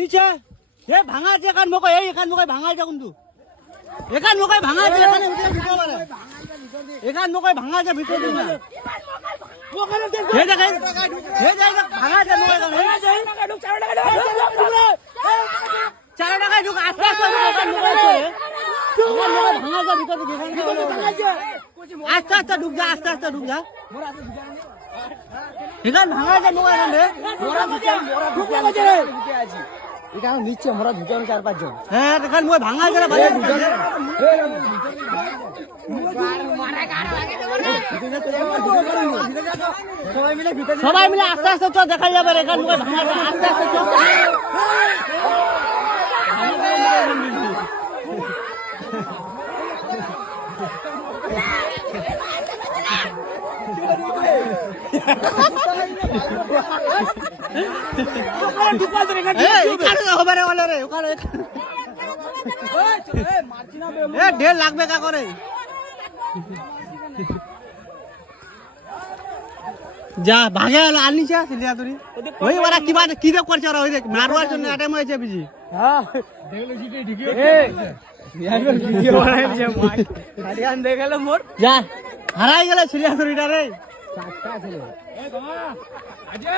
নিচে ভাঙা আছে এখান মোকে এখান মোকে ভাঙা আছে কিন্তু এখান মোকে ভাঙা আছে এখান মোকে ভাঙা আছে ভিতরে চার টাকায় ঢুক আস্তে আস্তে আস্তে আস্তে ঢুক যা আস্তে আস্তে ঢুক যা এখান ভাঙা আছে মোকে এখানে নিচ্ছে মোরা দুজন 4-5 জন হ্যাঁ এখান মোকে ভাঙা আছে সবাই মিলে আস্তে আস্তে চল দেখা যাবে এখান মোকে ভাঙা আস্তে আস্তে চল ঢের লাগবে কা করে যা ভাগে আনিছে সিলিয়াতুরি ওই ওরা কিবা কি দেখ করছে ওরা ওই দেখ মারবার জন্য অ্যাটেম হয়েছে বিজি হ্যাঁ দেখলো জিতে ঢিকে ভিডিও বানাইছে মাই হারিয়ান দেখাল মোর যা হারাই গেল সিলিয়াতুরিটা রে সাতটা ছিল এ বাবা আজে